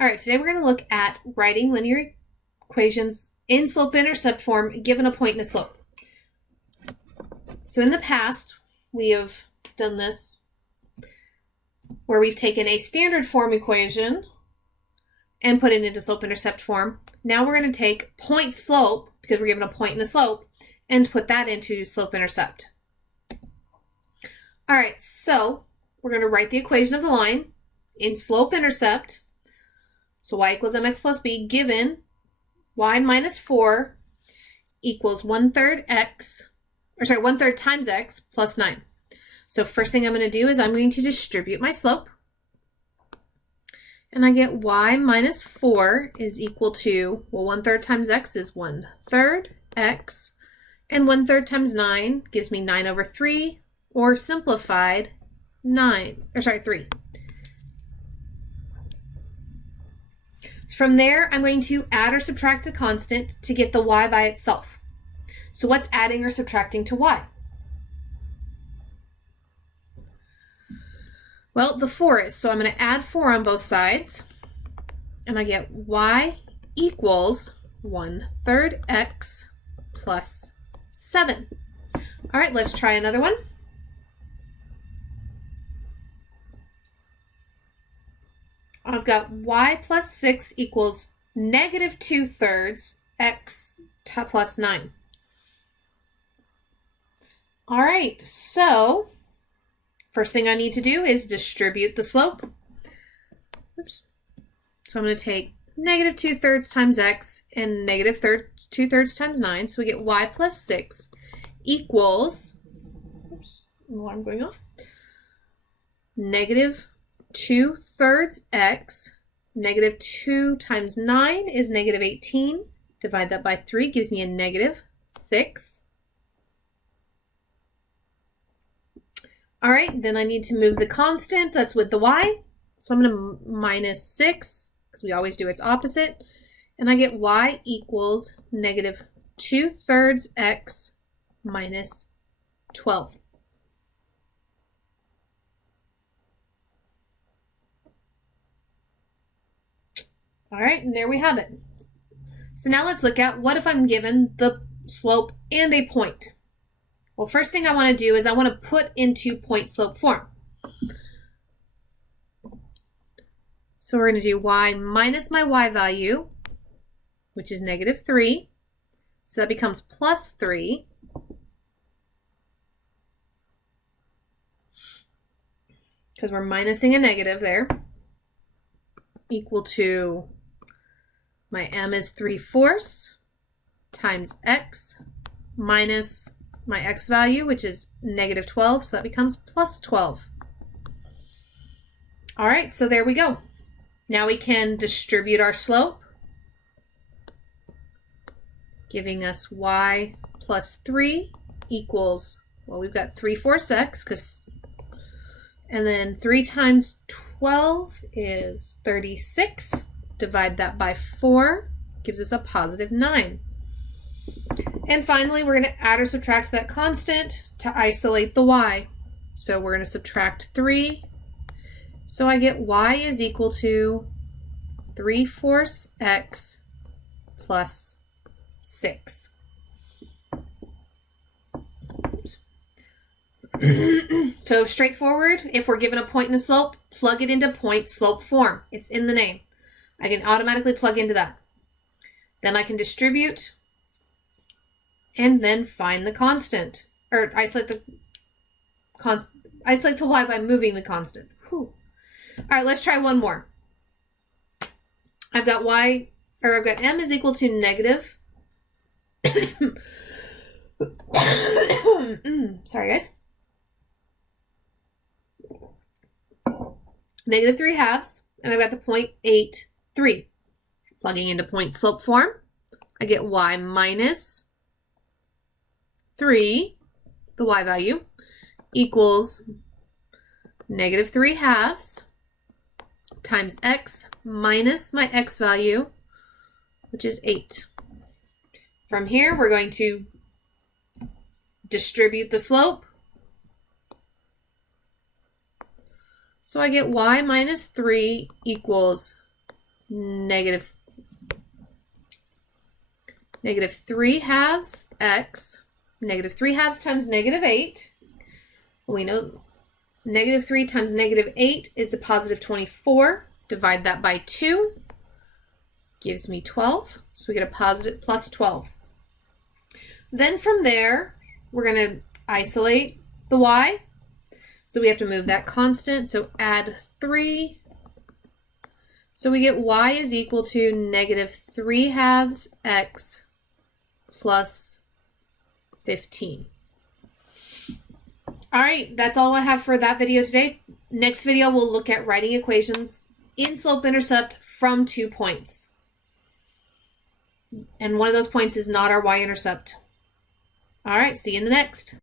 All right, today we're going to look at writing linear equations in slope-intercept form given a point and a slope. So in the past, we have done this where we've taken a standard form equation and put it into slope-intercept form. Now we're going to take point-slope, because we're given a point and a slope, and put that into slope-intercept. All right, so we're going to write the equation of the line in slope-intercept. So y equals mx plus b given y minus 4 equals 1/3 times x plus 9. So first thing I'm going to do is I'm going to distribute my slope. And I get y minus 4 is equal to, well, 1/3 times x is 1/3 x. And 1/3 times 9 gives me 9/3, or simplified 3. From there, I'm going to add or subtract the constant to get the y by itself. So what's adding or subtracting to y? Well, the 4 is, so I'm going to add 4 on both sides, and I get y equals 1/3 x plus 7. All right, let's try another one. I've got y plus 6 equals negative 2/3 x plus 9. All right, so first thing I need to do is distribute the slope. Oops. So I'm going to take negative 2/3 times x and negative 2/3 times 9. So we get y plus 6 equals, oops, alarm going off, negative 2/3 x, negative 2 times 9 is negative 18. Divide that by 3 gives me a negative 6. All right, then I need to move the constant that's with the y. So I'm going to minus 6, because we always do its opposite. And I get y equals negative 2/3 x minus 12. All right, and there we have it. So now let's look at what if I'm given the slope and a point. Well, first thing I want to do is I want to put into point-slope form. So we're going to do y minus my y value, which is negative 3. So that becomes plus 3. Because we're minusing a negative there. Equal to, my m is 3/4 times x minus my x value, which is negative 12, so that becomes plus 12. All right, so there we go. Now we can distribute our slope, giving us y plus 3 equals, well, we've got 3/4 x, and then 3 times 12 is 36. Divide that by 4, gives us a positive 9. And finally, we're going to add or subtract that constant to isolate the y. So we're going to subtract 3. So I get y is equal to 3/4 x plus 6. So straightforward, if we're given a point and a slope, plug it into point-slope form. It's in the name. I can automatically plug into that. Then I can distribute and then find the constant, or isolate the y by moving the constant. Whew. All right, let's try one more. I've got m is equal to negative. Sorry, guys. Negative 3/2, and I've got the point 8, 3. Plugging into point-slope form, I get y minus 3, the y value, equals negative 3/2 times x minus my x value, which is 8. From here, we're going to distribute the slope. So I get y minus 3 equals negative 3 halves x, negative 3 halves times negative 8. We know negative 3 times negative 8 is a positive 24. Divide that by 2. Gives me 12. So we get a positive plus 12. Then from there, we're going to isolate the y. So we have to move that constant. So add 3. So we get y is equal to negative 3 halves x plus 15. All right, that's all I have for that video today. Next video, we'll look at writing equations in slope-intercept from 2 points. And one of those points is not our y-intercept. All right, see you in the next.